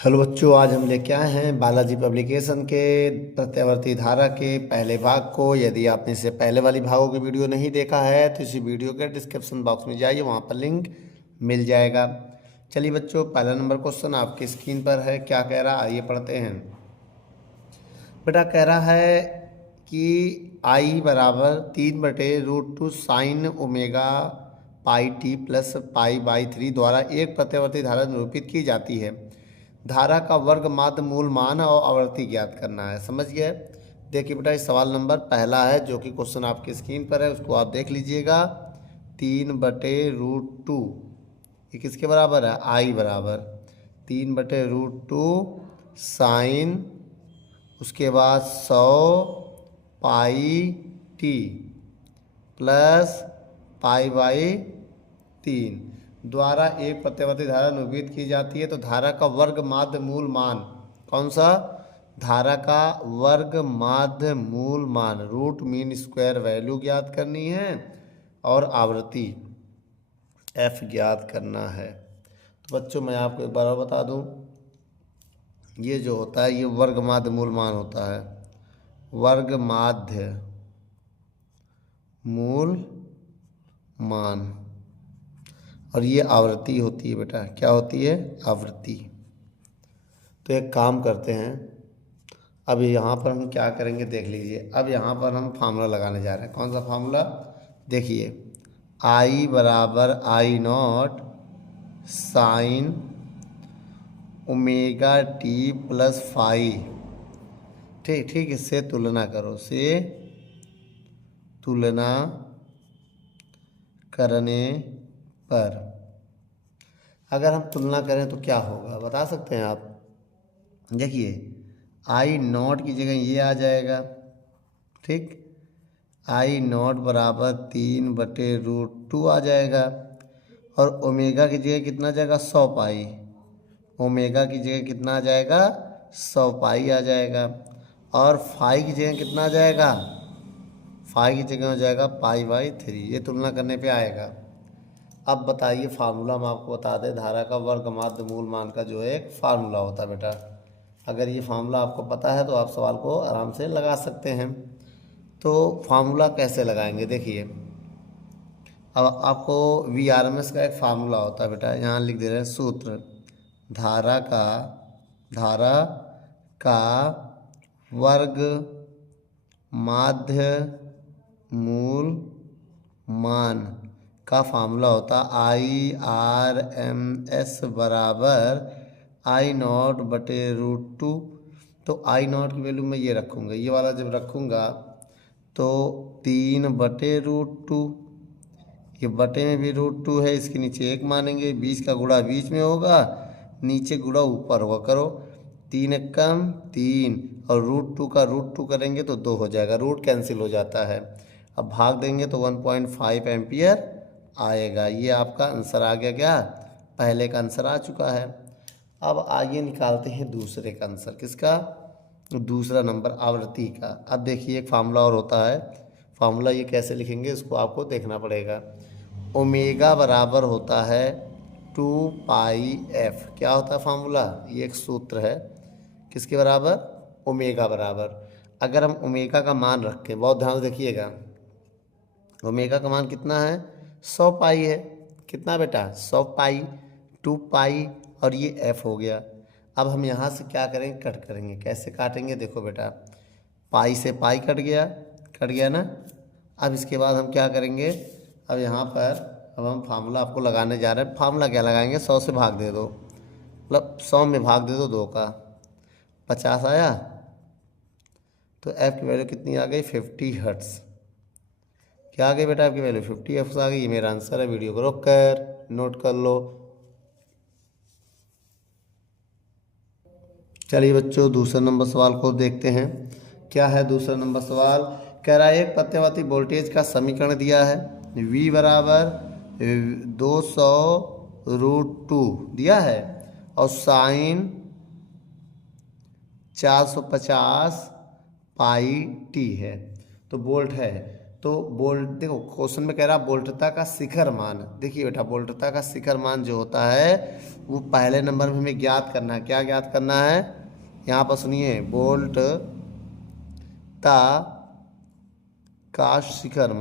Hello बच्चों, आज हम लेके आए हैं बालाजी पब्लिकेशन के प्रत्यावर्ती धारा के पहले भाग को। यदि आपने इससे पहले वाली भागों की वीडियो नहीं देखा है तो इसी वीडियो के डिस्क्रिप्शन बॉक्स में जाइए, वहाँ पर लिंक मिल जाएगा। चलिए बच्चों, पहला नंबर क्वेश्चन आपकी स्क्रीन पर है। क्या कह रहा है आइए पढ़ते हैं। बेटा कह रहा है कि आई बराबर 3/√2 sine omega pi T plus पाई/3 द्वारा एक प्रत्यावर्ती धारा निरूपित की जाती है। धारा का वर्ग माध्य मूल मान और आवर्ती ज्ञात करना है। समझ गए। देखिए बेटा, इस सवाल नंबर पहला है जो कि क्वेश्चन आपकी स्क्रीन पर है, उसको आप देख लीजिएगा। 3/√2 ये किसके बराबर है? आई बराबर 3/√2 साइन, उसके बाद 100 पाई टी प्लस पाई/3 द्वारा एक प्रत्यावर्ती धारा निरूपित की जाती है। तो धारा का वर्ग माध्य मूल मान कौन सा? धारा का वर्ग माध्य मूल मान रूट मीन स्क्वायर वैल्यू ज्ञात करनी है और आवृत्ति एफ ज्ञात करना है। तो बच्चों मैं आपको एक बार और बता दूं, ये जो होता है ये वर्ग माध्य मूल मान होता है, वर्ग माध्य मूल मान, और ये आवृत्ति होती है। बेटा क्या होती है? आवृत्ति। तो एक काम करते हैं, अब यहाँ पर हम क्या करेंगे देख लीजिए। अब यहाँ पर हम फार्मूला लगाने जा रहे हैं। कौन सा फार्मूला? देखिए, आई बराबर I0 sine omega t plus phi. ठीक ठीक, इससे तुलना करो, से तुलना करने पर अगर हम तुलना करें तो क्या होगा बता सकते हैं आप? देखिए, I0 की जगह ये आ जाएगा। ठीक, I0 बराबर 3/√2 आ जाएगा, और ओमेगा की जगह कितना आ जाएगा? 100 पाई। ओमेगा की जगह कितना आ जाएगा? 100 पाई आ जाएगा। और फाई की जगह कितना आ जाएगा? फाई की जगह हो जाएगा पाई/3। ये तुलना करने पे आएगा। अब बताइए, फार्मूला हम आपको बता दें, धारा का वर्ग माध्य मूल मान का जो एक फार्मूला होता है बेटा, अगर ये फार्मूला आपको पता है तो आप सवाल को आराम से लगा सकते हैं। तो फार्मूला कैसे लगाएंगे देखिए, अब आपको VRMS का एक फार्मूला होता है बेटा, यहाँ लिख दे रहे हैं सूत्र। धारा का वर्ग माध्य मूल मान का फार्मूला होता IRMS बराबर I0/√2। तो I0 की वैल्यू मैं ये रखूँगा, ये वाला जब रखूँगा तो 3/√2, ये बटे में भी √2 है, इसके नीचे 1 मानेंगे, 20 का गुणा बीच में होगा, नीचे गुणा ऊपर होगा। करो, 3 एक कम 3, और √2 का √2 करेंगे तो 2 हो जाएगा, रूट कैंसिल हो जाता है। अब भाग देंगे तो 1.5 एम्पियर आएगा। ये आपका आंसर आ गया। क्या? पहले का आंसर आ चुका है। अब आइए निकालते हैं दूसरे का आंसर। किसका? दूसरा नंबर आवृत्ति का। अब देखिए, एक फार्मूला और होता है। फार्मूला ये कैसे लिखेंगे इसको आपको देखना पड़ेगा। ओमेगा बराबर होता है 2πf। क्या होता है फार्मूला? ये एक सूत्र है। किसके बराबर? ओमेगा बराबर। अगर हम ओमेगा का मान रखें, बहुत ध्यान से देखिएगा, ओमेगा का मान कितना है? 100 पाई है। कितना बेटा? 100 पाई, 2 पाई, और ये f हो गया। अब हम यहाँ से क्या करेंगे? कट करेंगे। कैसे काटेंगे? देखो बेटा, पाई से पाई कट गया ना। अब इसके बाद हम क्या करेंगे? अब यहाँ पर अब हम फार्मूला आपको लगाने जा रहे हैं। फार्मूला क्या लगाएंगे? 100 से भाग दे दो, मतलब 100 में भाग दे दो 2 का, 50 आया। तो f की वैल्यू कितनी आ गई? 50 हर्ट्ज। क्या आ गई बेटा आपकी वैल्यू? 50 हर्ट्ज आ गई। ये मेरा आंसर है। वीडियो को रोक कर नोट कर लो। चलिए बच्चों, दूसरे नंबर सवाल को देखते हैं। क्या है दूसरा नंबर सवाल? कह रहा है एक प्रत्यावर्ती वोल्टेज का समीकरण दिया है। V बराबर 200√2 दिया है, और साइन 450 पाई टी है। तो वोल्ट है। तो बोल्ट देखो क्वेश्चन में कह रहा बोल्टता का शिखर मान। देखिए बेटा बोल्टता का शिखर मान जो होता है वो पहले नंबर में हमें ज्ञात करना है। क्या ज्ञात करना है? यहाँ पर सुनिए, बोल्टता का शिखर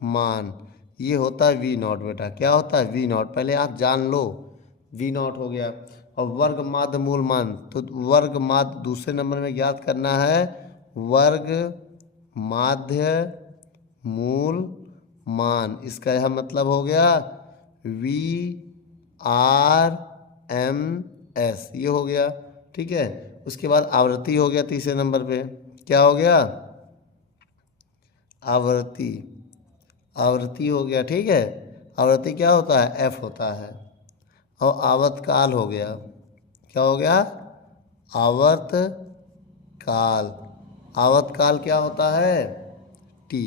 मान ये होता है वी नॉट। बेटा क्या होता है? V naught. पहले आप जान लो, वी नॉट हो गया। और वर्ग माध्य मूल मान, तो वर्ग माध्य दूसरे नंबर में ज्ञात करना है। वर्ग माध्य मूल मान, इसका यह मतलब हो गया वी आर एम एस, ये हो गया। ठीक है, उसके बाद आवृत्ति हो गया तीसरे नंबर पे। क्या हो गया? आवृत्ति हो गया। ठीक है, आवृत्ति क्या होता है? एफ होता है। और आवर्तकाल हो गया। क्या हो गया? आवर्तकाल क्या होता है? टी।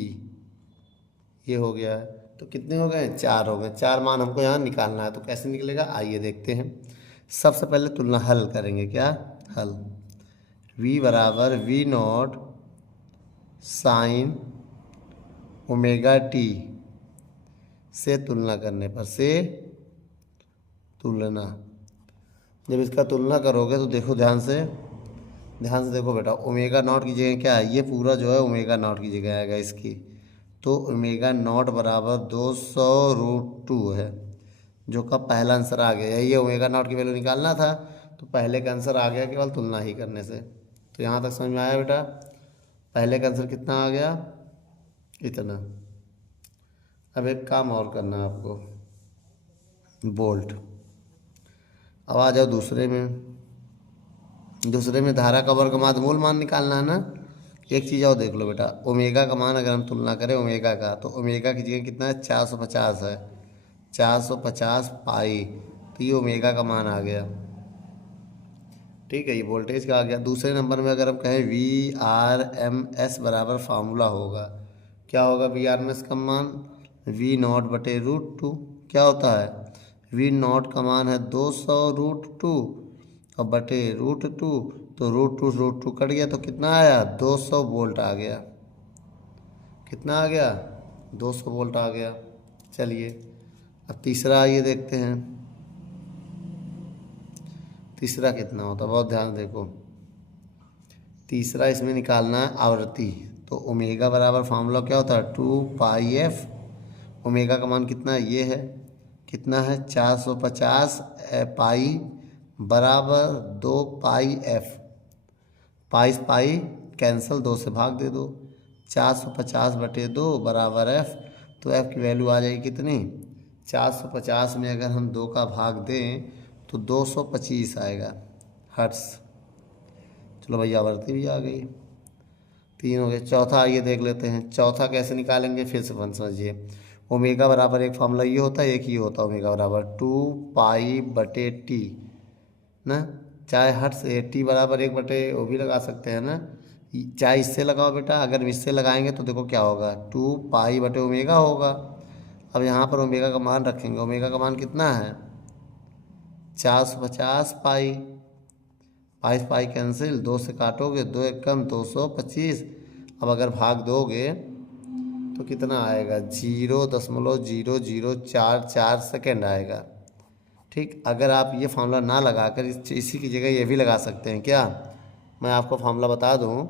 ये हो गया। तो कितने हो गए? 4 हो गए। 4 मान हमको यहाँ निकालना है। तो कैसे निकलेगा आइए देखते हैं। सबसे पहले तुलना हल करेंगे। क्या? हल। v बराबर V naught sine omega t से तुलना करने पर, जब इसका तुलना करोगे तो देखो ध्यान से देखो बेटा, ओमेगा नॉट की जगह क्या है? ये पूरा जो है ओमेगा नॉट की जगह आएगा इसकी। तो ओमेगा नॉट बराबर 200√2 है, जो का पहला आंसर आ गया। ये ओमेगा नॉट की वैल्यू निकालना था, तो पहले का आंसर आ गया केवल तुलना ही करने से। तो यहाँ तक समझ में आया बेटा? पहले का आंसर कितना आ गया? इतना। अब एक काम और करना है आपको, बोल्ट। अब आ जाओ दूसरे में धारा का वर्ग माध्य मूल मान निकालना है ना। एक चीज़ और देख लो बेटा, ओमेगा का मान अगर हम तुलना करें ओमेगा का, तो ओमेगा की जगह कितना है? 450 है। 450 पाई, तो ये ओमेगा का मान आ गया। ठीक है, ये वोल्टेज का आ गया। दूसरे नंबर में अगर हम कहें वी आर एम एस बराबर फार्मूला होगा। क्या होगा वी आर एम एस का मान? वी नॉट बटे √2। क्या होता है? वी नॉट का मान है 200√2 और बटे √2, तो √2 कट गया तो कितना आया? 200 वोल्ट आ गया। कितना आ गया? 200 वोल्ट आ गया। चलिए अब तीसरा आइए देखते हैं। तीसरा कितना होता है? बहुत ध्यान देखो। तीसरा इसमें निकालना है आवृत्ति। तो ओमेगा बराबर फार्मूला क्या होता है? 2πf। ओमेगा का मान कितना है? ये है। कितना है? 450 पाई बराबर 2πf। पाई कैंसिल, 2 से भाग दे दो। 450 बटे 2 बराबर f। तो f की वैल्यू आ जाएगी कितनी? 450 में अगर हम 2 का भाग दें तो 225 आएगा हर्ट्स। चलो भैया आवृत्ति भी आ गई। 3 हो गए। चौथा आइए देख लेते हैं। चौथा कैसे निकालेंगे फिर से समझिए। ओमेगा बराबर एक फार्मूला ये होता है, एक ही होता है ओमेगा बराबर 2π/t ना। चाहे हर्ट्स टी बराबर 1/, वो भी लगा सकते हैं ना। चाहे इससे लगाओ बेटा, अगर इससे लगाएंगे तो देखो क्या होगा? 2π/ओमेगा होगा। अब यहाँ पर ओमेगा का मान रखेंगे। ओमेगा का मान कितना है? 450 पाई। पाई कैंसिल, 2 से काटोगे, 2 एक कम 225। अब अगर भाग दोगे तो कितना आएगा? 0.0044 सेकेंड आएगा। ठीक, अगर आप ये फार्मूला ना लगाकर इसी की जगह ये भी लगा सकते हैं। क्या? मैं आपको फार्मूला बता दूं,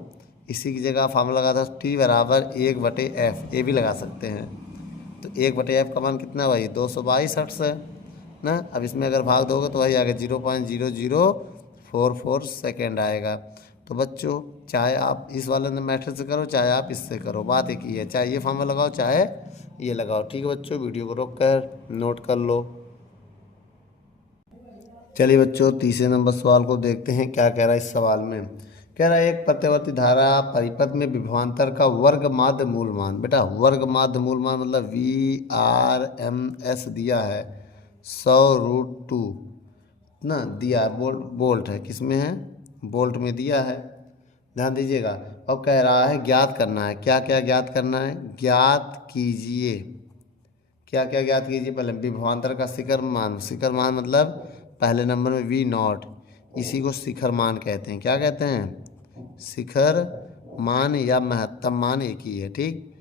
इसी की जगह आप फार्मूला लगा था टी बराबर 1/f, ये भी लगा सकते हैं। तो 1/f का मान कितना भाई? 222 हर्ट्ज है ना। अब इसमें अगर भाग दोगे तो वही आएगा 0.0044 सेकेंड आएगा। तो बच्चों चाहे आप इस वाले मेथड से करो चाहे आप इससे करो, बात एक ही है। चाहे ये फार्मूला लगाओ चाहे ये लगाओ। ठीक है बच्चों, वीडियो को रोक कर नोट कर लो। चलिए बच्चों तीसरे नंबर सवाल को देखते हैं क्या कह रहा है इस सवाल में। कह रहा है एक प्रत्यावर्ती धारा परिपथ में विभवांतर का वर्ग माध्य मूल मान। बेटा वर्ग माध्य मूल मान मतलब VRMS दिया है 100√2 ना, दिया है। बोल्ट है, किस में है? बोल्ट में दिया है। ध्यान दीजिएगा। अब कह रहा है ज्ञात करना है। क्या क्या ज्ञात करना है? ज्ञात कीजिए। क्या क्या ज्ञात कीजिए? पहले विभवांतर का शिखर मान। शिखर मान मतलब पहले नंबर में वी नॉट, इसी को शिखर मान कहते हैं। क्या कहते हैं? शिखर मान या महत्तम मान एक ही है, ठीक।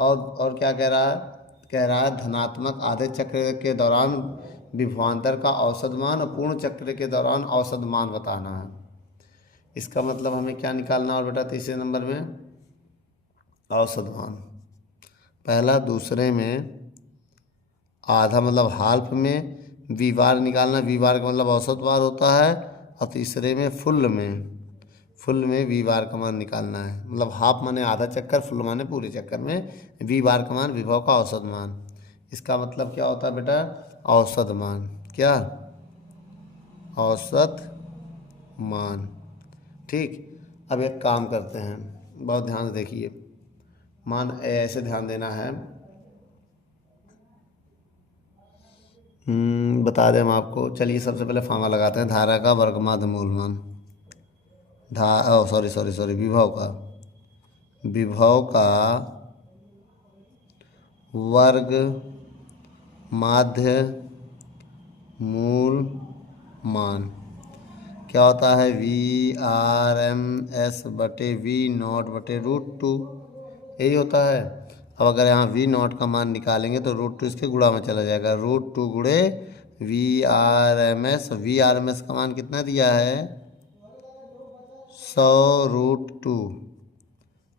और क्या कह रहा है, कह रहा है धनात्मक आधे चक्र के दौरान विभवांतर का औसत मान और पूर्ण चक्र के दौरान औसत मान बताना है। इसका मतलब हमें क्या निकालना और बेटा तीसरे नंबर में औसत मान। पहला दूसरे में आधा मतलब हाल्फ में वी बार निकालना, वी बार का मतलब औसत बार होता है, और तीसरे में फुल में वी बार का मान निकालना है। मतलब हाफ माने आधा चक्कर, फुल माने पूरे चक्कर में वी बार का मान विभव का औसत मान। इसका मतलब क्या होता है बेटा, औसत मान। क्या, औसत मान, ठीक। अब एक काम करते हैं, बहुत ध्यान से देखिए, मान ऐसे ध्यान देना है, बता दें हम आपको। चलिए सबसे पहले फार्मूला लगाते हैं, धारा का वर्गमाध्य मूलमान, सॉरी विभव का वर्ग माध्य मूल मान क्या होता है, Vrms/V0/√2, यही होता है। अब अगर यहाँ V0 का मान निकालेंगे तो √2 इसके गुणा में चला जाएगा, √2 गुणे Vrms। Vrms का मान कितना दिया है, 100√2,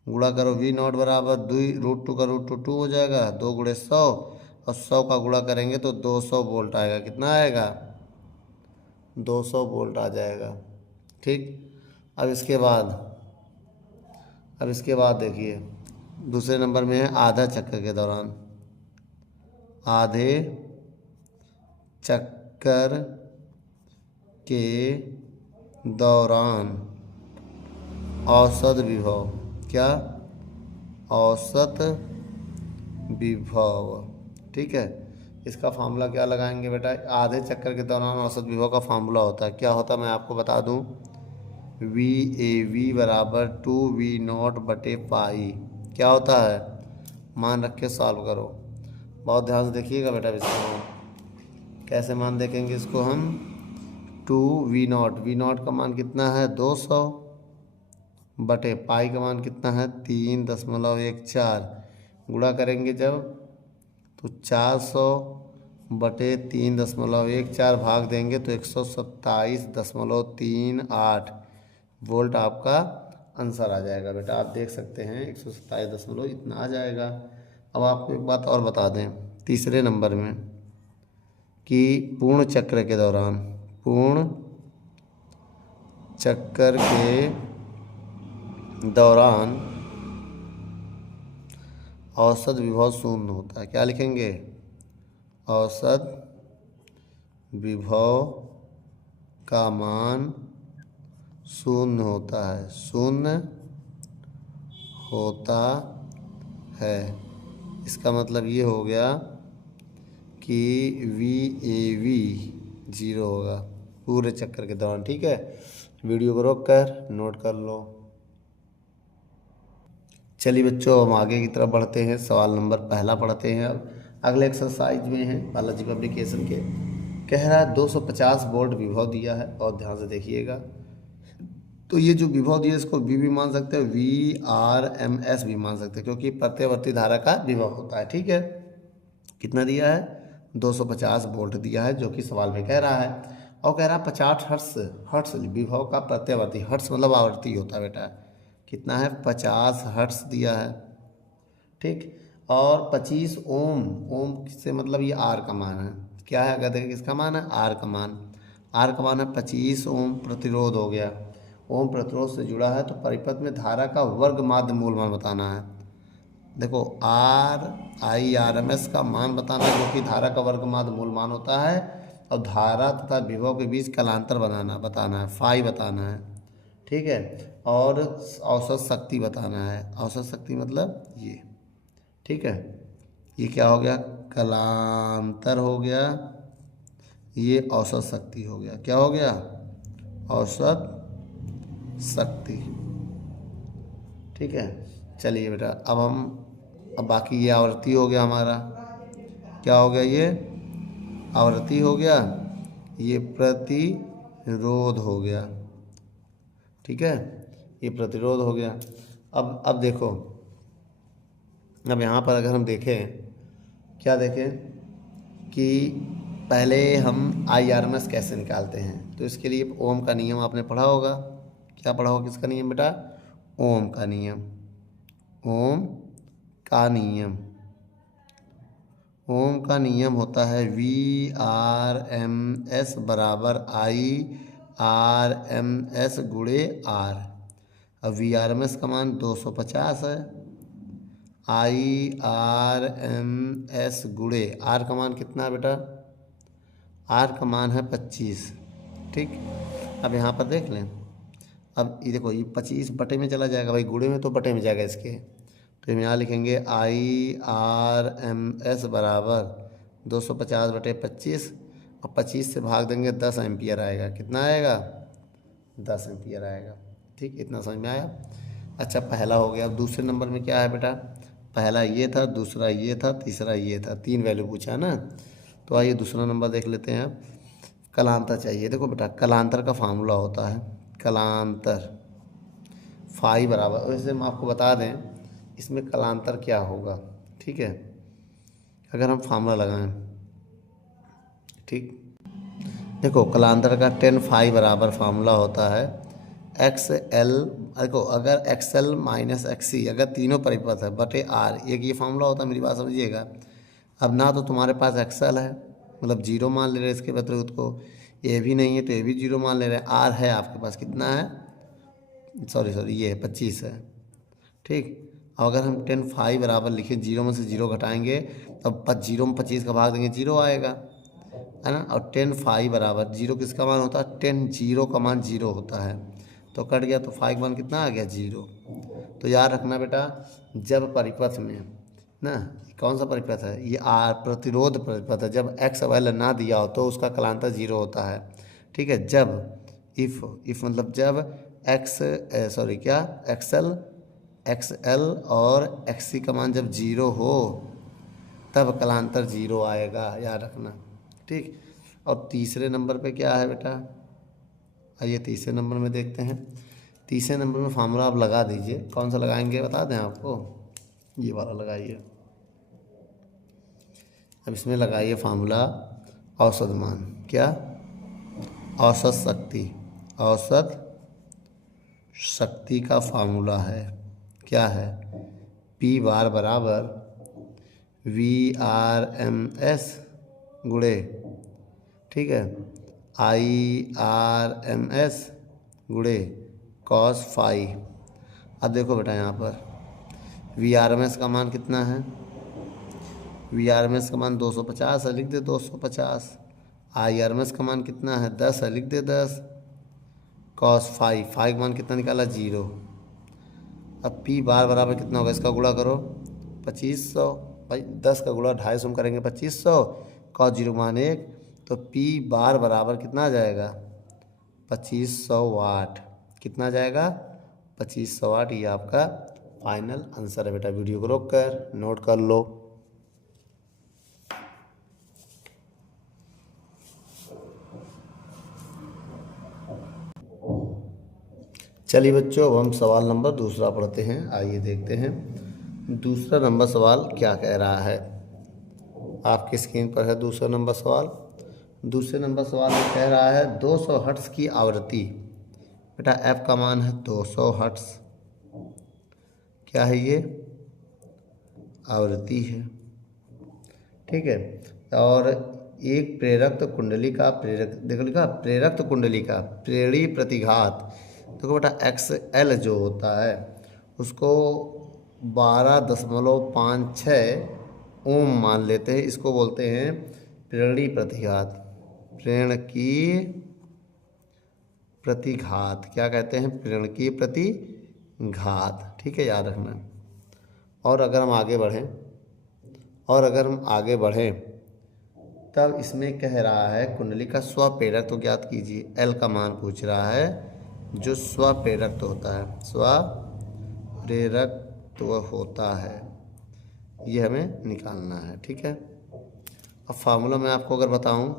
गुणा करो V0 बराबर 2, √2 का √2 2 हो जाएगा, 2 गुणे 100, और 100 का गुणा करेंगे तो 200 वोल्ट आएगा। कितना आएगा, 200 वोल्ट आ जाएगा, ठीक। अब इसके बाद देखिए दूसरे नंबर में है आधा चक्कर के दौरान, आधे चक्कर के दौरान औसत विभव। क्या, औसत विभव, ठीक है। इसका फार्मूला क्या लगाएंगे बेटा, आधे चक्कर के दौरान औसत विभव का फार्मूला होता है, क्या होता है मैं आपको बता दूं, VAV बराबर 2V0/पाई। क्या होता है, मान रख के सॉल्व करो, बहुत ध्यान से देखिएगा बेटा। इसको कैसे मान देखेंगे, इसको हम 2V0 का मान कितना है 200 बटे पाई का मान कितना है 3.14, गुणा करेंगे जब तो 400/3.14 भाग देंगे तो 127.38 वोल्ट आपका आंसर आ जाएगा बेटा। आप देख सकते हैं 127 इतना आ जाएगा। अब आपको एक बात और बता दें तीसरे नंबर में कि पूर्ण चक्र के दौरान औसत विभव शून्य होता है। क्या लिखेंगे, औसत विभव का मान शून्य होता है। इसका मतलब ये हो गया कि VAV 0 होगा पूरे चक्कर के दौरान, ठीक है। वीडियो को रोक कर नोट कर लो। चलिए बच्चों हम आगे की तरफ बढ़ते हैं, सवाल नंबर पहला पढ़ते हैं। अब अगले एक्सरसाइज में है बालाजी पब्लिकेशन के, कह रहा है 250 वोल्ट विभव दिया है, और ध्यान से देखिएगा। तो ये जो विभव दिया इसको V भी मान सकते हैं, VRMS भी मान सकते हैं, क्योंकि प्रत्यवर्ती धारा का विभव होता है, ठीक है। कितना दिया है 250 वोल्ट दिया है, जो कि सवाल में कह रहा है, और कह रहा है 50 हर्ट्स विभव का प्रत्यवर्ती, हर्ट्स मतलब आवृत्ति होता है बेटा, कितना है 50 हर्ट्स दिया है, ठीक। और 25 ओम से मतलब ये आर का मान है, क्या है अगर देखें किसका मान है, आर का मान है 25 ओम प्रतिरोध हो गया। ओम प्रतिरोध से जुड़ा है तो परिपथ में धारा का वर्ग माध्य मूल मान बताना है। देखो RIRMS का मान बताना है, जो कि धारा का वर्ग माध्य मूल मान होता है, और धारा तथा विभव के बीच कलांतर बताना है, फाई बताना है, ठीक है। और औसत शक्ति बताना है, औसत शक्ति मतलब ये, ठीक है। ये क्या हो गया, कलांतर हो गया, ये औसत शक्ति हो गया, क्या हो गया, औसत शक्ति, ठीक है। चलिए बेटा अब बाकी ये आवृत्ति हो गया हमारा, क्या हो गया, ये आवृत्ति हो गया, ये प्रतिरोध हो गया, ठीक है, ये प्रतिरोध हो गया। अब देखो, अब यहाँ पर अगर हम देखें, क्या देखें कि पहले हम IRMS कैसे निकालते हैं, तो इसके लिए ओम का नियम आपने पढ़ा होगा। क्या पढ़ा होगा, किसका नियम बेटा? ओम का नियम। ओम का नियम, ओम का नियम होता है VRMS बराबर IRMS गुणे R। अब VRMS का मान 250 है, IRMS गुणे R का मान कितना है बेटा? R का मान है 25। ठीक, अब यहाँ पर देख लें, अब ये देखो, ये 25 बटे में चला जाएगा भाई, गुणे में तो बटे में जाएगा इसके, तो हम यहाँ लिखेंगे IRMS बराबर 250 बटे 25, और 25 से भाग देंगे 10 एम्पियर आएगा। कितना आएगा? 10 एम्पियर आएगा। ठीक, इतना समझ में आया? अच्छा, पहला हो गया। अब दूसरे नंबर में क्या है बेटा? पहला ये था, दूसरा ये था, तीसरा ये था, 3 वैल्यू पूछा है ना। तो आइए दूसरा नंबर देख लेते हैं। कलांतर चाहिए। देखो बेटा, कलांतर का फार्मूला होता है, कलांतर फाई बराबर, वैसे हम आपको बता दें इसमें कलांतर क्या होगा। ठीक है, अगर हम फार्मूला लगाएं, ठीक, देखो कलांतर का 10 फाई बराबर फार्मूला होता है XL। देखो, अगर XL माइनस XC अगर तीनों परिपथ है बटे R, एक ये फार्मूला होता है, मेरी बात समझिएगा। अब ना तो तुम्हारे पास XL है, मतलब 0 मान ले रहे इसके प्रतिरोध को, ये भी नहीं है तो ये भी 0 मान ले रहे हैं। R है आपके पास, कितना है? सॉरी ये 25 है। ठीक, अब अगर हम 10 फाई बराबर लिखें, 0 में से 0 घटाएंगे, तब 0 में 25 का भाग देंगे, 0 आएगा, है ना। और 10 फाई बराबर 0 किसका मान होता है? 10 0 का मान 0 होता है, तो कट गया, तो फाई का मान कितना आ गया? 0। तो याद रखना बेटा, जब परिपथ में ना, कौन सा परिपथ है ये? R प्रतिरोध परिपथ है। जब X वैल्यू ना दिया हो तो उसका कलांतर 0 होता है। ठीक है, जब इफ मतलब जब XL और XC का मान जब 0 हो तब कलांतर 0 आएगा, याद रखना। ठीक, और तीसरे नंबर पे क्या है बेटा? आइए तीसरे नंबर में देखते हैं। तीसरे नंबर में फार्मूला आप लगा दीजिए। कौन सा लगाएंगे बता दें आपको? ये वाला लगाइए। अब इसमें लगाइए फार्मूला औसत मान। क्या? औसत शक्ति। औसत शक्ति का फार्मूला है, क्या है? P बार बराबर VRMS गुणे, ठीक है, IRMS गुणे cos फाई। अब देखो बेटा, यहाँ पर VRMS का मान कितना है? VRMS का मान 250 है, लिख दे 250। IRMS का मान कितना है? 10 है, लिख दे 10। cos फाई का मान कितना निकाला? 0। अब P बार बराबर कितना होगा? इसका गुणा करो 2500, भाई 10 का गुणा 250 में करेंगे 2500, cos 0 मान 1, तो P बार बराबर कितना आ जाएगा? 2500 वाट। कितना जाएगा? 2500 वाट। ये आपका फाइनल आंसर है बेटा। वीडियो को रोक कर नोट कर लो। चलिए बच्चों, अब हम सवाल नंबर दूसरा पढ़ते हैं। आइए देखते हैं दूसरा नंबर सवाल क्या कह रहा है। आपकी स्क्रीन पर है दूसरा नंबर सवाल। दूसरे नंबर सवाल में कह रहा है 200 हर्ट्ज़ की आवृत्ति। बेटा F का मान है 200 हर्ट्ज़। क्या है ये? आवृत्ति है। ठीक है, और एक प्रेरक कुंडली का देखो लिखा प्रेरक कुंडली का प्रेरणी प्रतिघात। देखो बेटा XL जो होता है उसको 12.56 ओम मान लेते हैं। इसको बोलते हैं प्रेरणी प्रतिघात। प्रेरण की प्रतिघात क्या कहते हैं? प्रेरण की प्रतिघात। ठीक है, याद रखना। और अगर हम आगे बढ़ें तब इसमें कह रहा है कुंडली का स्वप्रेरक तो ज्ञात कीजिए। L का मान पूछ रहा है, जो स्वप्रेरक होता है, स्वप्रेरक होता है, ये हमें निकालना है। ठीक है, अब फार्मूला मैं आपको अगर बताऊं,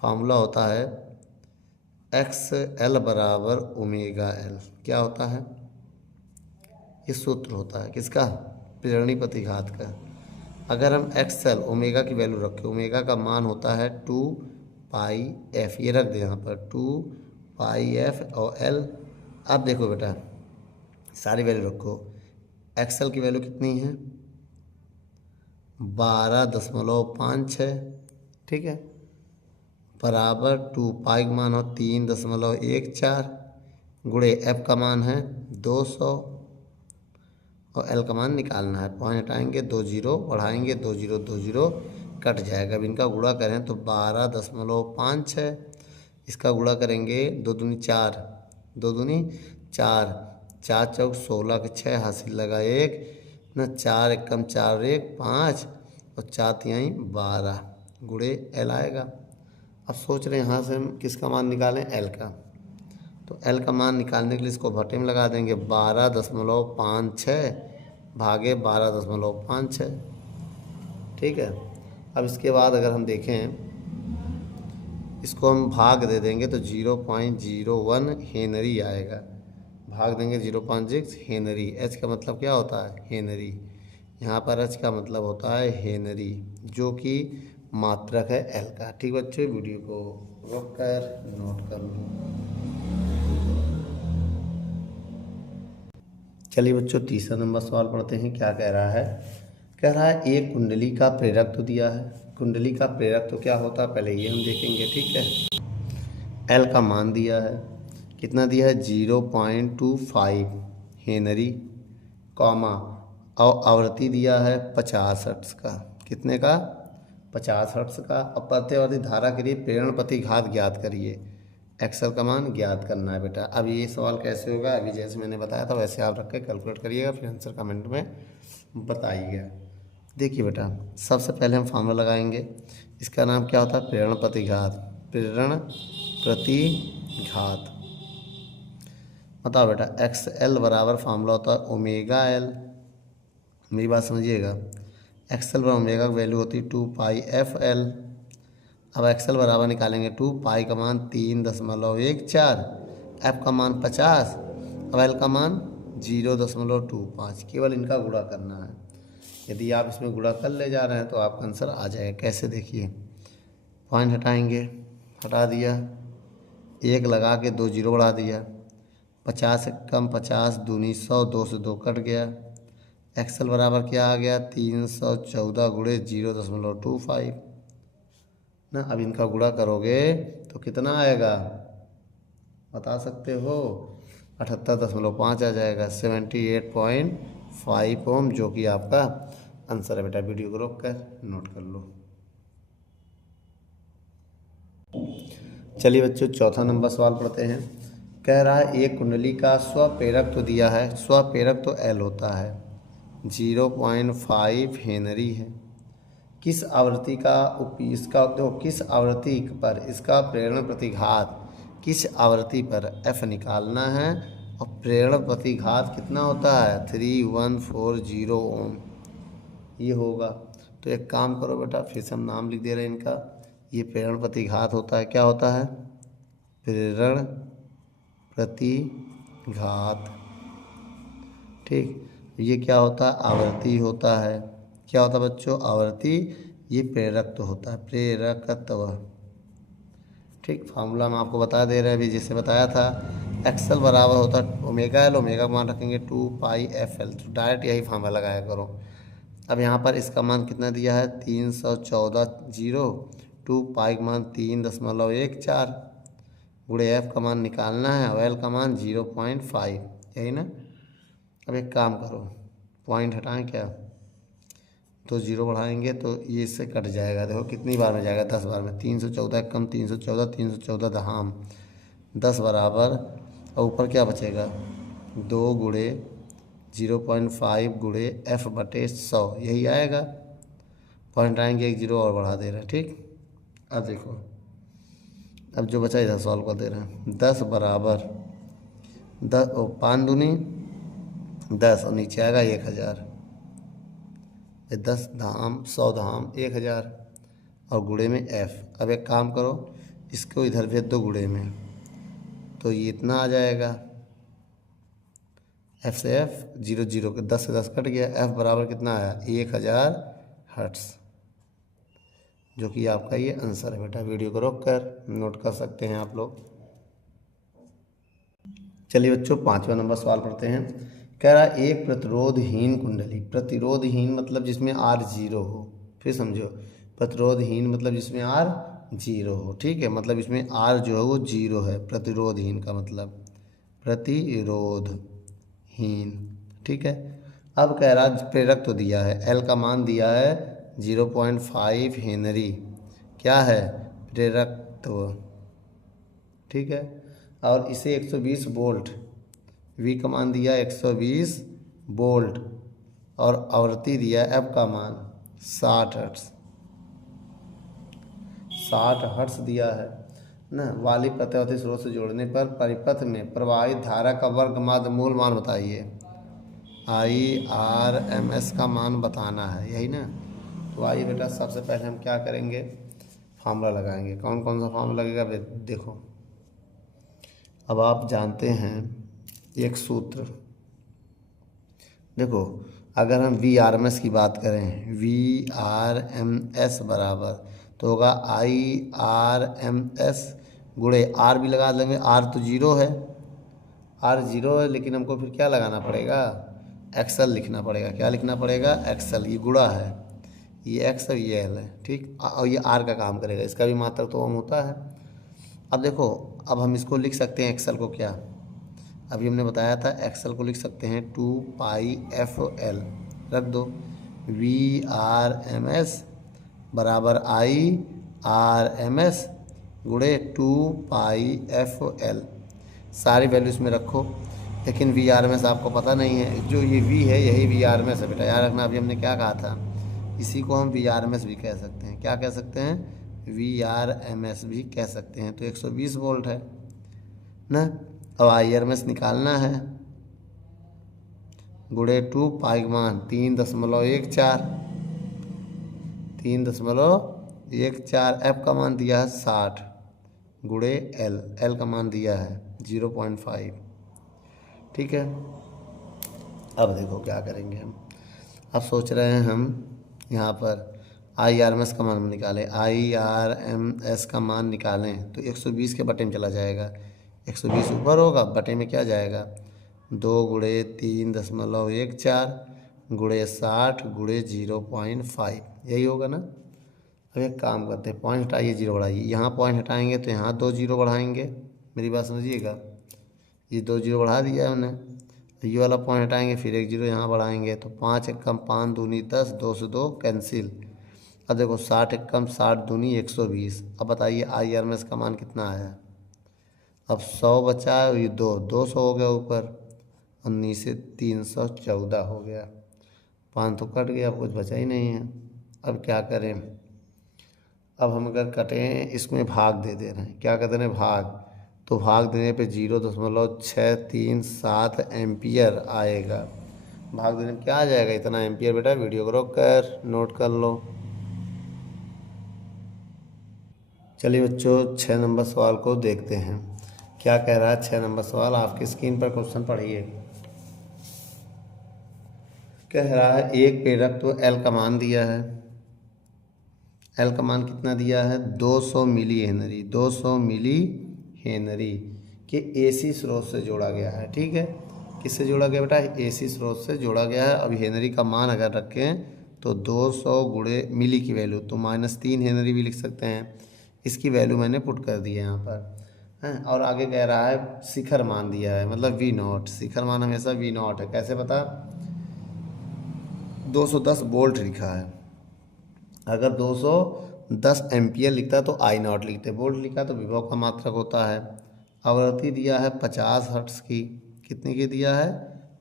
फार्मूला होता है XL बराबर ओमेगा L। क्या होता है? ये सूत्र होता है किसका, प्रेरणीय प्रतिघात का। अगर हम एक्सएल ओमेगा की वैल्यू रखें, ओमेगा का मान होता है 2πf, ये रख दें यहाँ पर 2πf और एल। अब देखो बेटा सारी वैल्यू रखो, एक्सएल की वैल्यू कितनी है 12.56, ठीक है, बराबर 2π का मान हो 3.14 गुणे एफ का मान है 200 और एल का मान निकालना है। पॉइंट हटाएंगे, 2 जीरो बढ़ाएंगे, 2 जीरो 2 जीरो कट जाएगा। अब इनका गुणा करें तो 12.56, इसका गुणा करेंगे 2 दूनी 4, 2 दूनी 4, 4 चौक 16 के 6 हासिल लगा 1 ना, 4 एकम 4 1 5 और 4 तिहाई 12 गुणे एल आएगा। अब सोच रहे हैं यहाँ से हम किसका मान निकालें, एल का। तो एल का मान निकालने के लिए इसको भट्टे में लगा देंगे, 12.56 भागे 12.56, ठीक है। अब इसके बाद अगर हम देखें इसको हम भाग दे देंगे तो 0.01 हेनरी आएगा, भाग देंगे 0.6 हेनरी। एच का मतलब क्या होता है, हेनरी। यहाँ पर एच का मतलब होता है हेनरी, जो कि मात्रक है एल का। ठीक बच्चों, वीडियो को रोक कर नोट कर लो। चलिए बच्चों तीसरा नंबर सवाल पढ़ते हैं। क्या कह रहा है, कह रहा है एक कुंडली का प्रेरकत्व दिया है। कुंडली का प्रेरकत्व क्या होता है पहले ये हम देखेंगे, ठीक है। एल का मान दिया है, कितना दिया है 0.25 हेनरी, कॉमा और आवृत्ति दिया है 50 हर्ट्ज का। कितने का, 50 हर्ट्ज का। अब प्रत्यावर्ती धारा के लिए प्रेरण प्रतिघात ज्ञात करिए। एक्सेल का मान ज्ञात करना है बेटा। अब ये सवाल कैसे होगा, अभी जैसे मैंने बताया था वैसे आप रख के कैलकुलेट करिएगा, फिर आंसर कमेंट में बताइएगा। देखिए बेटा सबसे पहले हम फार्मूला लगाएंगे, इसका नाम क्या होता है, प्रेरण प्रतिघात। प्रेरण प्रतिघात बताओ बेटा, एक्स एल बराबर फार्मूला होता है ओमेगा एल। मेरी बात समझिएगा, एक्सएल पर ओमेगा की वैल्यू होती है 2πfl। अब एक्सएल बराबर निकालेंगे 2π का मान 3.14, एफ का मान 50, अब एल का मान 0.25। केवल इनका गुणा करना है। यदि आप इसमें गुणा कर ले जा रहे हैं तो आपका आंसर आ जाएगा। कैसे देखिए, पॉइंट हटाएंगे, हटा दिया, 1 लगा के 2 जीरो बढ़ा दिया, 50 से कम 50 दूनी 100, 2 से 2 कट गया। एक्सएल बराबर क्या आ गया 314 गुणे 0.25 ना। अब इनका गुणा करोगे तो कितना आएगा बता सकते हो, 78.5 आ जाएगा, 78.5 ओम, जो कि आपका आंसर है बेटा। वीडियो को रोक कर नोट कर लो। चलिए बच्चों चौथा नंबर सवाल पढ़ते हैं। कह रहा है एक कुंडली का स्वप्रेरक तो दिया है, स्वप्रेरक तो एल होता है, 0.5 हेनरी है। किस आवृत्ति का इसका देखो, किस आवृत्ति पर इसका प्रेरण प्रतिघात, किस आवृत्ति पर एफ निकालना है और प्रेरण प्रतिघात कितना होता है 3140 ओम ये होगा। तो एक काम करो बेटा, फिर से हम नाम लिख दे रहे हैं इनका। ये प्रेरण प्रतिघात होता है, क्या होता है, प्रेरण प्रतिघात, ठीक। ये क्या होता है, आवृत्ति होता है। क्या होता है बच्चों, आवृत्ति। ये प्रेरकत्व होता है, प्रेरकत्व, ठीक। फार्मूला हम आपको बता दे रहे हैं, अभी जैसे बताया था, एक्सएल बराबर होता है ओमेगा एल, ओमेगा का मान रखेंगे 2πfl, तो डायरेक्ट यही फार्मूला लगाया करो। अब यहाँ पर इसका मान कितना दिया है 314, 2π का मान 3.14 गुणे एफ का मान निकालना है और एल का मान 0.5, यही ना। अब एक काम करो, पॉइंट हटाएं, क्या 2 जीरो बढ़ाएंगे तो ये इससे कट जाएगा। देखो कितनी बार में जाएगा, 10 बार में, 314 कम 314, 314 दहाम 10 बराबर, और ऊपर क्या बचेगा 2 गुणे 0.5 गुणे एफ बटे 100, यही आएगा। पॉइंट आएंगे, 1 जीरो और बढ़ा दे रहे हैं, ठीक। अब देखो, अब जो बचा इधर सॉल्व कर दे रहे हैं, 10 बराबर 10 5 दूनी 10 और नीचे आएगा 1000, 10 धाम 100 धाम 1000 और गुणे में एफ। अब एक काम करो, इसको इधर भेज दो गुणे में, तो ये इतना आ जाएगा, एफ से एफ 0 0 के 10 से 10 कट गया, एफ बराबर कितना आया 1000 हर्ट्स, जो कि आपका ये आंसर है बेटा। वीडियो को रोक कर नोट कर सकते हैं आप लोग। चलिए बच्चों 5वां नंबर सवाल पढ़ते हैं। कह रहा एक प्रतिरोधहीन कुंडली, प्रतिरोधहीन मतलब जिसमें आर 0 हो, फिर समझो प्रतिरोधहीन मतलब जिसमें आर 0 हो, ठीक है, मतलब इसमें आर जो है वो 0 है, प्रतिरोधहीन का मतलब प्रतिरोधहीन, ठीक है। अब कह रहा प्रेरक तो दिया है, एल का मान दिया है 0.5 हेनरी, क्या है प्रेरकत्व, ठीक है, और इसे 120 वोल्ट, वी का मान दिया 120 वोल्ट, और आवृत्ति दिया एफ का मान 60 हर्ट्स, 60 हर्ट्स दिया है ना। वाली प्रत्यावर्ती स्रोत से जोड़ने पर परिपथ में प्रवाहित धारा का वर्ग माध्य मूल मान बताइए। IRMS का मान बताना है, यही ना। तो आइए बेटा सबसे पहले हम क्या करेंगे, फार्मूला लगाएंगे। कौन कौन सा फार्मूला लगेगा देखो। अब आप जानते हैं एक सूत्र, देखो अगर हम VRMS की बात करें, VRMS बराबर तो होगा IRMS गुणे आर भी लगा लेंगे, आर तो 0 है, आर 0 है, लेकिन हमको फिर क्या लगाना पड़ेगा, एक्सल लिखना पड़ेगा। क्या लिखना पड़ेगा, एक्सल, ये गुणा है, ये एक्स और ये एल है, ठीक, और ये आर का काम करेगा, इसका भी मात्रक तो ओम होता है। अब देखो, अब हम इसको लिख सकते हैं एक्सल को, क्या अभी हमने बताया था, एक्सल को लिख सकते हैं 2πfl, रख दो, VRMS बराबर IRMS गुणे 2πfl, सारी वैल्यू इसमें रखो। लेकिन VRMS आपको पता नहीं है, जो ये V है यही VRMS है बेटा, याद रखना। अभी हमने क्या कहा था, इसी को हम VRMS भी कह सकते हैं, क्या कह सकते हैं, VRMS भी कह सकते हैं। तो 120 वोल्ट है ना। अब IRMS निकालना है, गुणे 2 पाई मान 3.14, 3.14, एफ का मान दिया है 60 गुणे एल का मान दिया है 0.5, ठीक है। अब देखो क्या करेंगे हम, अब सोच रहे हैं हम यहाँ पर IRMS का मान निकालें, IRMS का मान निकालें तो 120 के बटे में चला जाएगा, 120 ऊपर होगा, बटे में क्या जाएगा, 2 गुणे 3.14 गुणे 60 गुणे 0.5, यही होगा ना। अब एक काम करते हैं, पॉइंट हटाइए, 0 बढ़ाइए, यहाँ पॉइंट हटाएंगे तो यहाँ 2 0 बढ़ाएंगे, मेरी बात समझिएगा, ये 2 0 बढ़ा दिया है हमने, ये वाला पॉइंट हटाएंगे, फिर 1 0 यहाँ बढ़ाएंगे, तो 5 1 कम 5 दूनी 10, 2 से 2 कैंसिल। अब देखो 60 1 कम 60 दूनी 120। अब बताइए IRMS का मान कितना आया, अब 100 बचा है, ये 200 हो गया ऊपर, 19 से 314 हो गया, 5 तो कट गया, अब कुछ बचा ही नहीं है। अब क्या करें, अब हम अगर कटें, इसमें भाग दे दे रहे हैं, क्या कहते हैं भाग, तो भाग देने पे 0.637 एम्पियर आएगा। भाग देने में क्या आ जाएगा, इतना एम्पियर बेटा, वीडियो को रोक कर नोट कर लो। चलिए बच्चों 6 नंबर सवाल को देखते हैं, क्या कह रहा है 6 नंबर सवाल, आपकी स्क्रीन पर क्वेश्चन पढ़िए। कह रहा है एक प्रेरक तो एल का मान दिया है, एल का मान कितना दिया है 200 मिली हेनरी, 200 मिली हेनरी के AC स्रोत से जोड़ा गया है, ठीक है। किससे जोड़ा गया बेटा, AC स्रोत से जोड़ा गया है। अब हेनरी का मान अगर रखें तो 200 गुणे मिली की वैल्यू तो -3 हेनरी भी लिख सकते हैं, इसकी वैल्यू मैंने पुट कर दी है यहाँ पर हैं। और आगे कह रहा है शिखर मान दिया है, मतलब V0, शिखर मान हमेशा V0 है, कैसे पता, 210 वोल्ट लिखा है, अगर 210 एम्पियर लिखता है तो I0 लिखते, वोल्ट लिखा तो विभव का मात्रक होता है। आवृत्ति दिया है 50 हर्ट्स की, कितने की दिया है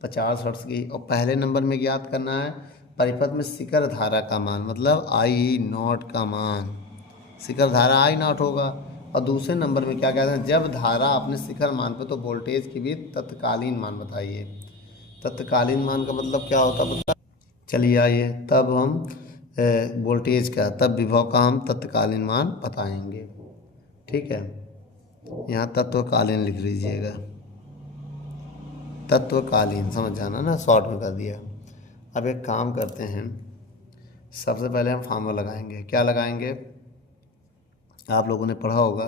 50 हर्ट्स की। और पहले नंबर में ज्ञात करना है परिपथ में शिखर धारा का मान, मतलब I0 का मान, शिखर धारा I0 होगा। और दूसरे नंबर में क्या कहते हैं, जब धारा अपने शिखर मान पे तो वोल्टेज की भी तत्कालीन मान बताइए। तत्कालीन मान का मतलब क्या होता है, चलिए आइए तब हम वोल्टेज का, तब विभव का हम तत्कालीन मान बताएंगे, ठीक है। यहाँ तत्वकालीन लिख लीजिएगा। तत्वकालीन, समझ जाना ना, शॉर्ट में कर दिया। अब एक काम करते हैं, सबसे पहले हम फार्मूला लगाएंगे। क्या लगाएंगे? आप लोगों ने पढ़ा होगा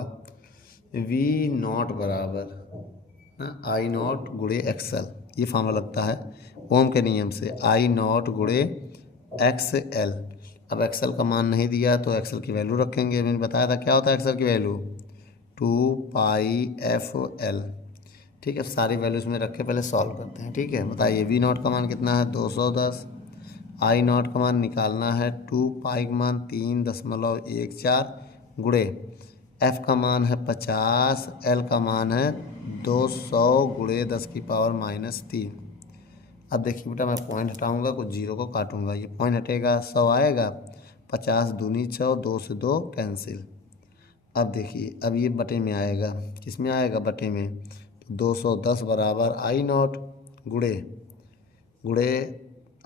वी नॉट बराबर आई नॉट गुणे एक्सएल, ये फार्मूला लगता है ओम के नियम से, आई नॉट गुणे एक्स एल। अब एक्सएल का मान नहीं दिया तो एक्सएल की वैल्यू रखेंगे। मैंने बताया था क्या होता है एक्सएल की वैल्यू, 2πf(l). ठीक है, सारी वैल्यूज में रख के पहले सॉल्व करते हैं। ठीक है, बताइए वी नॉट का मान कितना है 210, आई नॉट का मान निकालना है 2π का मान 3.14 गुणे एफ का मान है 50, एल का मान है 200 गुणे 10⁻³ अब देखिए बेटा, मैं पॉइंट हटाऊंगा, कुछ जीरो को काटूंगा, ये पॉइंट हटेगा 100 आएगा, 50 दूनी 100, 2 से 2 कैंसिल। अब देखिए, अब ये बटे में आएगा, किस में आएगा, बटे में। तो 210 बराबर आई नॉट गुणे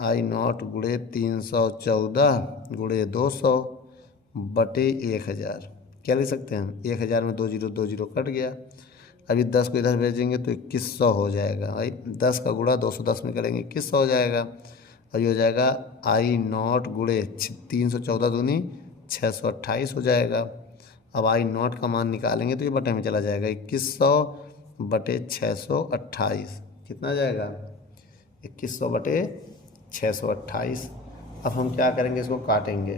आई नॉट गुणे 314 गुणे 200 बटे 1000। क्या लिख सकते हैं हम, 1000 में 2 जीरो कट गया। अभी 10 को इधर भेजेंगे तो 2100 हो जाएगा भाई, 10 का गुणा 210 में करेंगे 2100 हो जाएगा। और ये हो जाएगा आई नॉट गुणे 314 दूनी 628 हो जाएगा। अब आई नॉट का मान निकालेंगे तो ये बटे में चला जाएगा, 2100 बटे 628 कितना आ जाएगा, 2100 बटे 628। अब हम क्या करेंगे, इसको काटेंगे,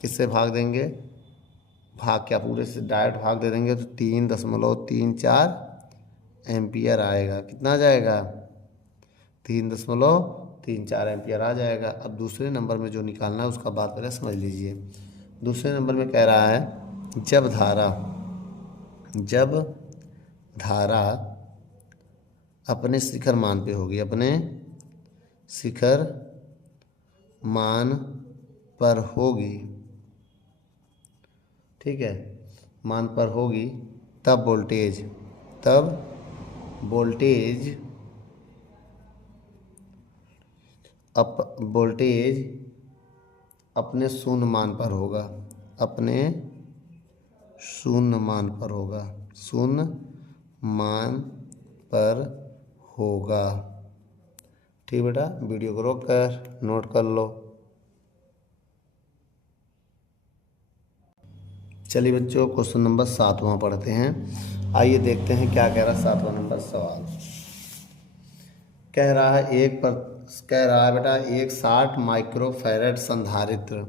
किससे भाग देंगे, भाग क्या पूरे से डायरेक्ट भाग दे देंगे तो 3.34 एम्पियर आएगा। कितना आ जाएगा, 3.34 एम्पियर आ जाएगा। अब दूसरे नंबर में जो निकालना है उसका बात पहले समझ लीजिए। दूसरे नंबर में कह रहा है जब धारा अपने शिखर मान पे होगी, अपने शिखर मान पर होगी, ठीक है, मान पर होगी, तब वोल्टेज अपने शून्य मान पर होगा, अपने शून्य मान पर होगा, शून्य मान पर होगा। ठीक बेटा, वीडियो को रोक कर नोट कर लो। चलिए बच्चों, क्वेश्चन नंबर 7वां पढ़ते हैं। आइए देखते हैं क्या कह रहा है 7वां नंबर सवाल। कह रहा है बेटा एक 60 माइक्रोफैरड संधारित्र,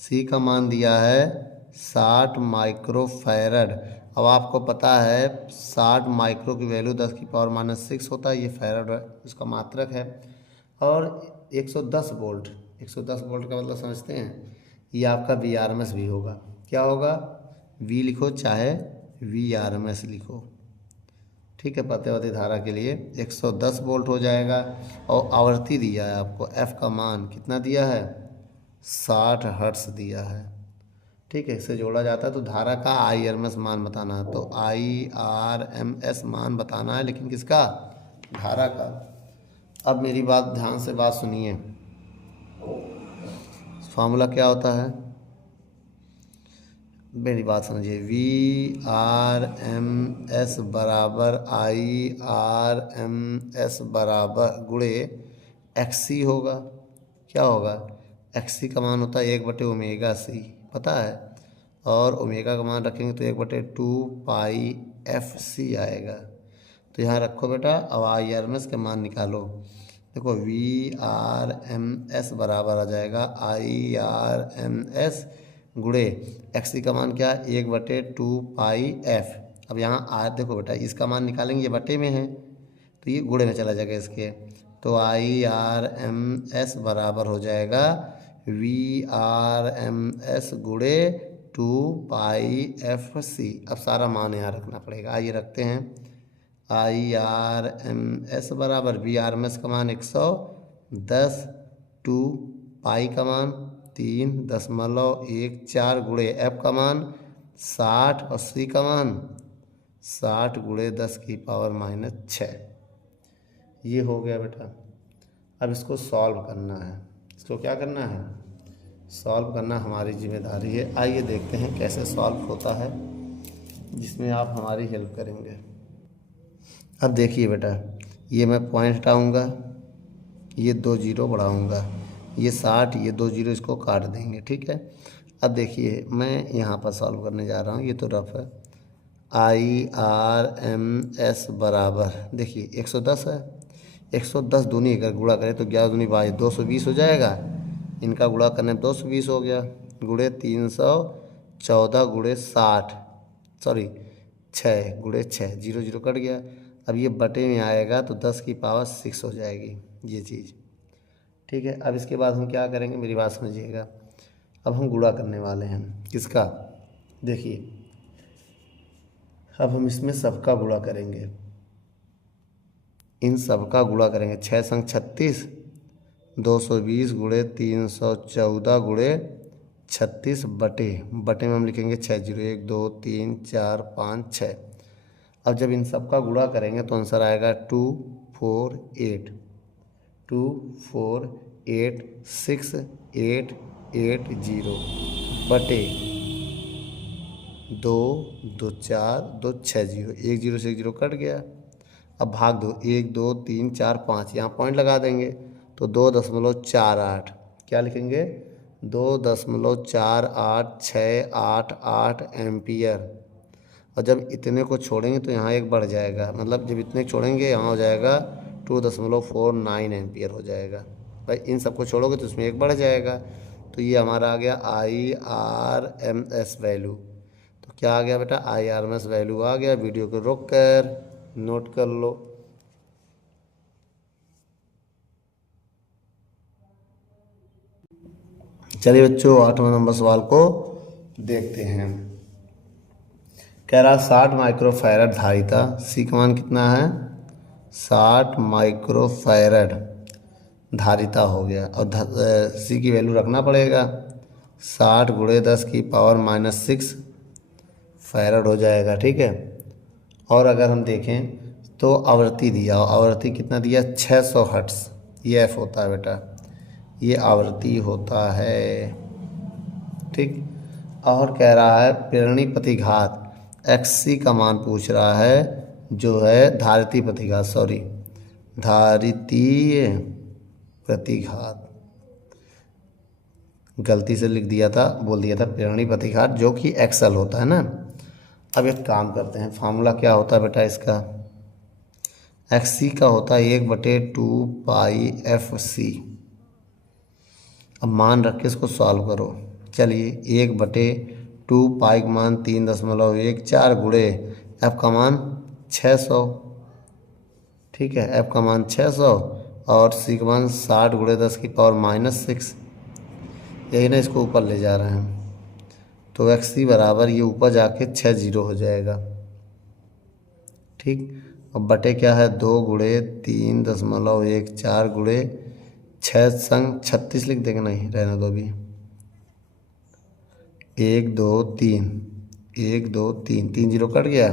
सी का मान दिया है 60 माइक्रोफैरड। अब आपको पता है 60 माइक्रो की वैल्यू 10⁻⁻6 होता है, ये फैरड उसका मात्रक है। और 110 वोल्ट का मतलब समझते हैं, ये आपका VRMS भी होगा। क्या होगा, V लिखो चाहे VRMS लिखो, ठीक है। प्रत्यावर्ती धारा के लिए 110 वोल्ट हो जाएगा। और आवृत्ति दिया है आपको, F का मान कितना दिया है, 60 हर्ट्ज दिया है, ठीक है। इससे जोड़ा जाता है तो धारा का IRMS मान बताना है, तो IRMS मान बताना है, लेकिन किसका, धारा का। अब मेरी बात ध्यान से बात सुनिए, फार्मूला क्या होता है, मेरी बात समझिए। VRMS बराबर IRMS बराबर गुणे XC होगा। क्या होगा, XC का मान होता है 1/ω/c, पता है। और ओमेगा का मान रखेंगे तो 1/2πfc आएगा। तो यहाँ रखो बेटा, अब IRMS के मान निकालो। देखो VRMS बराबर आ जाएगा IRMS गुणे XC का मान क्या, 1/2πf। अब यहाँ देखो बेटा, इसका मान निकालेंगे, ये बटे में है तो ये गुणे में चला जाएगा इसके, तो IRMS बराबर हो जाएगा VRMS गुणे 2πfc। अब सारा मान यहाँ रखना पड़ेगा, आइए रखते हैं। IRMS बराबर VRMS का मान 110, 2π का मान 3.14 गुणे F का मान 60 और C का मान 60 गुणे 10⁻⁻6। ये हो गया बेटा। अब इसको सॉल्व करना है, इसको क्या करना है, सॉल्व करना हमारी जिम्मेदारी है। आइए देखते हैं कैसे सॉल्व होता है, जिसमें आप हमारी हेल्प करेंगे। अब देखिए बेटा, ये मैं पॉइंट हटाऊँगा, ये 2 जीरो बढ़ाऊँगा, ये 60, ये 2 जीरो इसको काट देंगे। ठीक है, अब देखिए मैं यहाँ पर सॉल्व करने जा रहा हूँ, ये तो रफ है। IRMS बराबर देखिए 110 है, 110 दूनी अगर गुणा करें तो 11 दूनी 22, 220 हो जाएगा। इनका गुणा करने में 220 हो गया, गुणे 314 गुणे 60, सॉरी 6 गुणे 6, 0 0 कट गया। अब ये बटे में आएगा तो 10 की पावर 6 हो जाएगी ये चीज़। ठीक है, अब इसके बाद हम क्या करेंगे, मेरी बात समझिएगा। अब हम गुणा करने वाले हैं किसका, देखिए अब हम इसमें सबका गुणा करेंगे, इन सबका गुणा करेंगे। 6 संग 36, 220 गुणे 314 गुणे 36 बटे में हम लिखेंगे 6 जीरो, 1 2 3 4 5 6। अब जब इन सबका गुणा करेंगे तो आंसर आएगा 248 6,880 बटे 2 2 4 2 6 जीरो, 1 जीरो से 1 जीरो कट गया। अब भाग दो, 1 2 3 4 5, यहाँ पॉइंट लगा देंगे तो 2.48, क्या लिखेंगे 2.4868 एम्पियर। और जब इतने को छोड़ेंगे तो यहाँ एक बढ़ जाएगा, मतलब जब इतने छोड़ेंगे यहाँ हो जाएगा 2.49 एम्पियर हो जाएगा। भाई इन सबको छोड़ोगे तो इसमें एक बढ़ जाएगा, तो ये हमारा आ गया IRMS वैल्यू। तो क्या आ गया बेटा, IRMS वैल्यू आ गया। वीडियो को रोक कर नोट कर लो। चलिए बच्चों 8वां नंबर सवाल को देखते हैं। कह रहा 60 माइक्रोफैरड धारिता, सी का मान कितना है, 60 माइक्रोफैरड धारिता हो गया, और सी की वैल्यू रखना पड़ेगा। 60 गुणे 10 की पावर -6 फैरड हो जाएगा। ठीक है, और अगर हम देखें तो आवृत्ति दिया, आवृत्ति कितना दिया, 600 हर्ट्ज, ये एफ होता है बेटा, ये आवृत्ति होता है। ठीक, और कह रहा है प्रेरणी प्रतिघात, XC का मान पूछ रहा है, जो है धारितीय प्रतिघात, सॉरी धारितीय प्रतिघात, गलती से लिख दिया था, बोल दिया था प्रेरणी प्रतिघात, जो कि XL होता है ना। अब एक काम करते हैं, फार्मूला क्या होता है बेटा इसका, XC का होता है 1/2πfc। अब मान रख के इसको सॉल्व करो। चलिए 1/2π का मान 3.14 गुणे एफ का मान 600, ठीक है, एफ का मान 600 और सी का मान 60 गुणे 10 की पावर -6, यही ना, इसको ऊपर ले जा रहे हैं। तो XC बराबर ये ऊपर जाके 6 जीरो हो जाएगा। ठीक, अब बटे क्या है, 2 गुणे 3.14 गुणे 6 संग 36 लिख देंगे, नहीं रहने दो अभी, 1 2 3 1 2 3 3 जीरो कट गया।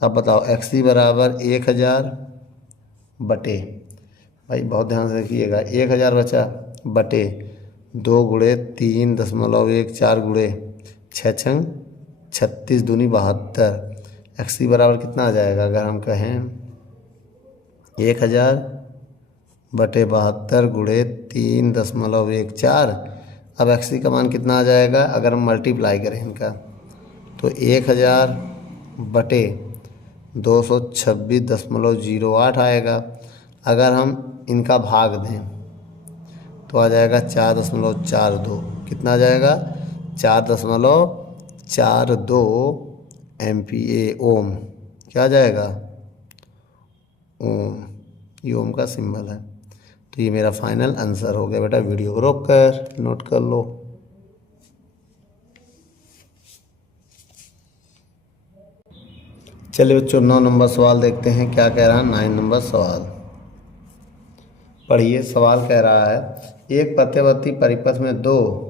अब बताओ XC बराबर 1000 बटे, भाई बहुत ध्यान से देखिएगा, 1000 बचा बटे 2 गुणे 3.14 गुणे 6 छंग 36 दूनी 72। XC बराबर कितना आ जाएगा, अगर हम कहें 1000 बटे 72 गुणे 3.14। अब XC का मान कितना आ जाएगा, अगर हम मल्टीप्लाई करें इनका तो 1000 बटे 226.08 आएगा। अगर हम इनका भाग दें तो आ जाएगा 4.42, कितना आ जाएगा 4.42 एम्पीयर ओम, क्या आ जाएगा ओम, ये ओम का सिंबल है। तो ये मेरा फाइनल आंसर हो गया बेटा। वीडियो को रोक कर नोट कर लो। चलिए बच्चों 9 नंबर सवाल देखते हैं, क्या कह रहा है 9 नंबर सवाल। पढ़िए, सवाल कह रहा है एक प्रत्यावर्ती परिपथ में 2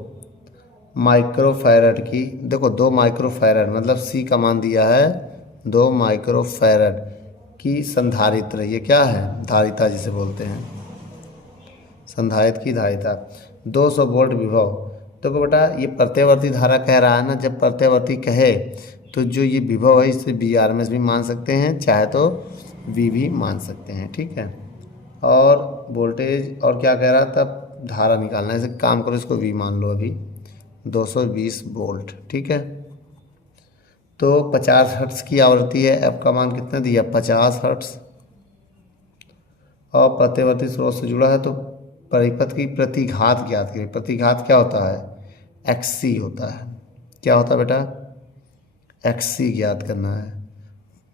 माइक्रोफैरड की, देखो 2 माइक्रोफैरड मतलब सी का मान दिया है 2 माइक्रोफैरड की संधारित्र, ये क्या है, धारिता जिसे बोलते हैं, संधारित्र की धारिता 200 वोल्ट विभव। देखो बेटा ये प्रत्यावर्ती धारा कह रहा है ना, जब प्रत्यावर्ती कहे तो जो ये विभव है इसे VRMS भी मान सकते हैं, चाहे तो वी भी मान सकते हैं, ठीक है। और वोल्टेज और क्या कह रहा था, तब धारा निकालना है। ऐसे काम करो, इसको वी मान लो अभी 220 वोल्ट, ठीक है। तो 50 हर्ट्ज़ की आवृत्ति है, एफ का मान कितना दिया 50 हर्ट्ज़, और प्रत्यावर्ती स्रोत से जुड़ा है, तो परिपथ की प्रतिघात ज्ञात करिए। प्रतिघात क्या होता है, एक्सी होता है। क्या होता है बेटा, एक्सी ज्ञात करना है।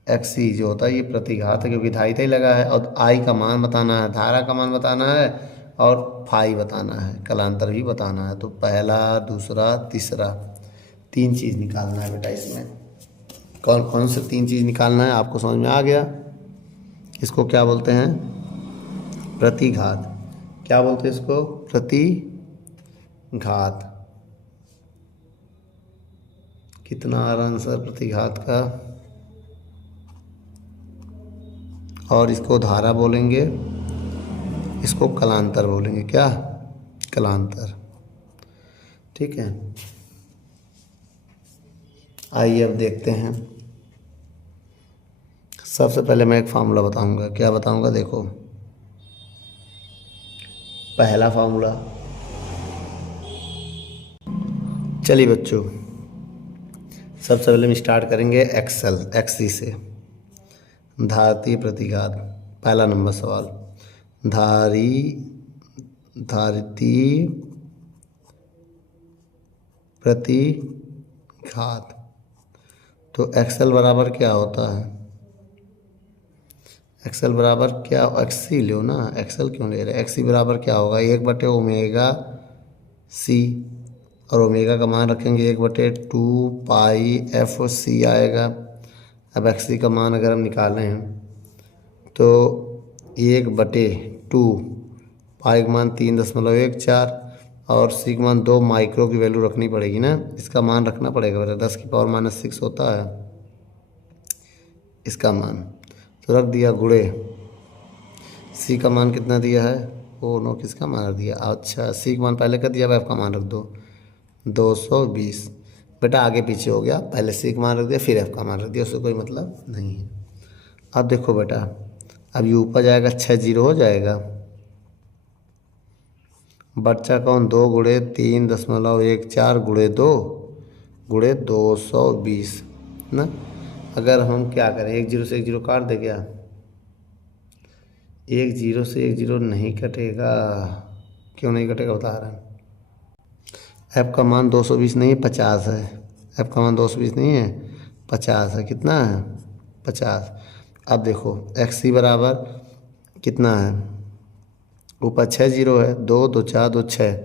एक्सी जो होता है ये प्रतिघात है, क्योंकि धारिता ही लगा है, और आई का मान बताना है, धारा का मान बताना है, और फाई बताना है, कलांतर भी बताना है। तो पहला, दूसरा, तीसरा, 3 चीज़ निकालना है बेटा इसमें। कौन कौन से 3 चीज़ निकालना है, आपको समझ में आ गया। इसको क्या बोलते हैं, प्रतिघात। क्या बोलते हैं इसको, प्रतिघात। कितना आ रहा आंसर प्रतिघात का, और इसको धारा बोलेंगे, इसको कलांतर बोलेंगे। क्या, कलांतर, ठीक है। आइए अब देखते हैं। सबसे पहले मैं एक फार्मूला बताऊंगा। क्या बताऊंगा, देखो पहला फार्मूला। चलिए बच्चों, सबसे पहले हम स्टार्ट करेंगे एक्सी से। धारितीय प्रतिघात, पहला नंबर सवाल, धारितीय प्रतिघात। तो एक्सएल बराबर क्या होता है, एक्सएल बराबर क्या, एक्सी लो ना, एक्सएल क्यों ले रहे, एक्सी बराबर क्या होगा, 1/ओमेगा सी, और ओमेगा का मान रखेंगे 1/2 पाई एफ सी आएगा। अब एक्सी का मान अगर हम निकालें हैं तो 1/2, पाई का मान 3.14, और सी का मान 2 माइक्रो की वैल्यू रखनी पड़ेगी ना, इसका मान रखना पड़ेगा बेटा, 10⁻⁻6 होता है इसका मान। तो रख दिया गुणे, सी का मान कितना दिया है, ओ नो, किसका मान रख दिया, अच्छा सी का मान पहले कर दिया, अब एफ का मान रख दो 220। बेटा आगे पीछे हो गया, पहले सी का मान रख दिया, फिर एफ का मान रख दिया, उससे कोई मतलब नहीं है। अब देखो बेटा, अब ये ऊपर जाएगा 6 जीरो हो जाएगा, बच्चा कौन, 2 गुणे 3.14 गुणे 2 गुणे 220 ना। अगर हम क्या करें, 1 जीरो से 1 जीरो काट दे, क्या 1 जीरो से 1 जीरो नहीं कटेगा, क्यों नहीं कटेगा बता रहा हूँ। एफ का मान 220 नहीं है, 50 है। एफ का मान 220 नहीं है, 50 है। कितना है, 50। अब देखो एक्स सी बराबर कितना है, ऊपर 6 जीरो है, 2 2 4 2 6,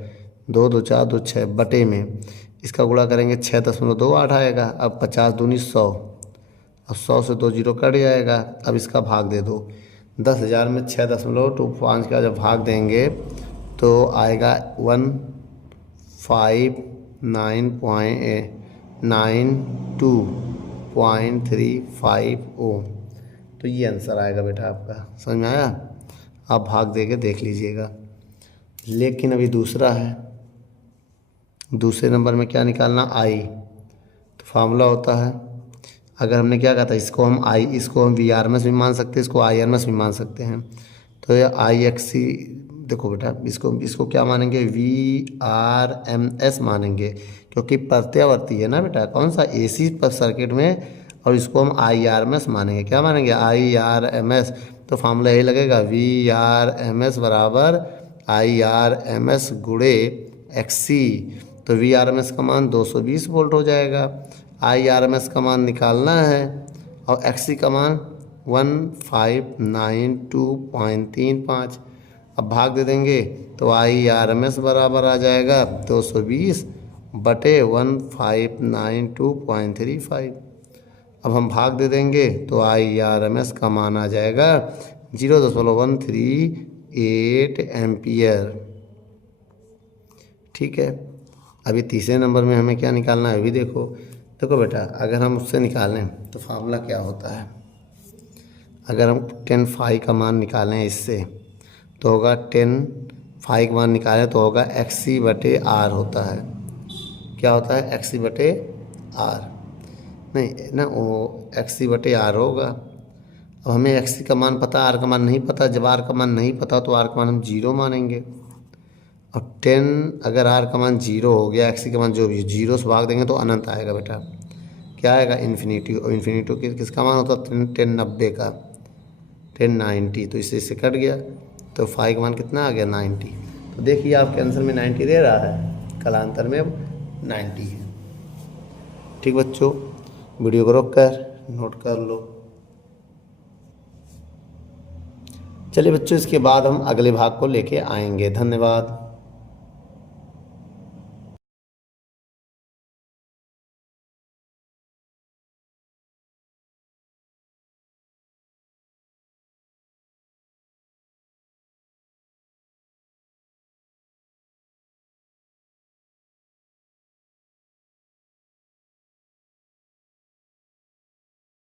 2 2 4 2 6 बटे में इसका गुणा करेंगे 6.28 आएगा। अब 50 दूनी 100, अब 100 से 2 जीरो कट जाएगा। अब इसका भाग दे दो, 10,000 में 6.25 का जब भाग देंगे तो आएगा 159.92.350। तो ये आंसर आएगा बेटा आपका, समझ में आया। आप भाग दे के देख लीजिएगा। लेकिन अभी दूसरा है, दूसरे नंबर में क्या निकालना, आई। तो फार्मूला होता है, अगर हमने क्या कहा था, इसको हम वी आर एम एस भी मान सकते हैं, इसको आई आर एम एस भी मान सकते हैं। तो ये आई एक्स सी, देखो बेटा इसको क्या मानेंगे, वी आर एम एस मानेंगे, क्योंकि प्रत्यावर्ती है ना बेटा, कौन सा, एसी पर सर्किट में, और इसको हम आई आर एम एस मानेंगे। क्या मानेंगे, आई आर एम एस। तो फार्मूला यही लगेगा, वी आर एम एस बराबर आई आर एम एस गुणे एक्स सी। तो वी आर एम एस का मान 220 वोल्ट हो जाएगा, आई आर एम एस का मान निकालना है, और एक्स सी का मान 1592.35। अब भाग दे देंगे तो आई आर एम एस बराबर आ जाएगा 220 बटे 1592.35। अब हम भाग दे देंगे तो आई आर एम एस का मान आ जाएगा 0.138 एम्पियर, ठीक है। अभी तीसरे नंबर में हमें क्या निकालना है, अभी देखो बेटा, अगर हम उससे निकालें तो फार्मूला क्या होता है, अगर हम 10 फाई का मान निकालें इससे तो होगा 10 फाई का मान निकालें तो होगा एक्स सी बटे आर होता है। क्या होता है, एक्स सी बटे आर, नहीं ना, वो एक्स सी बटे आर होगा। अब हमें एक्स का मान पता, आर का मान नहीं पता। जब आर का मान नहीं पता तो आर का मान हम 0 मानेंगे। और 10 अगर आर का मान 0 हो गया, एक्स का मान जो भी 0 से भाग देंगे तो अनंत आएगा बेटा। क्या आएगा? इन्फिनिटी। और इन्फिनिटी किसका मान होता है? 10 90 का, 10 90। तो इससे कट गया, तो 5 का मान कितना आ गया? 90। तो देखिए आपके आंसर में 90 दे रहा है, कालांतर में अब 90 है। ठीक बच्चों, वीडियो को रोक कर नोट कर लो। चलिए बच्चों, इसके बाद हम अगले भाग को लेके आएंगे। धन्यवाद।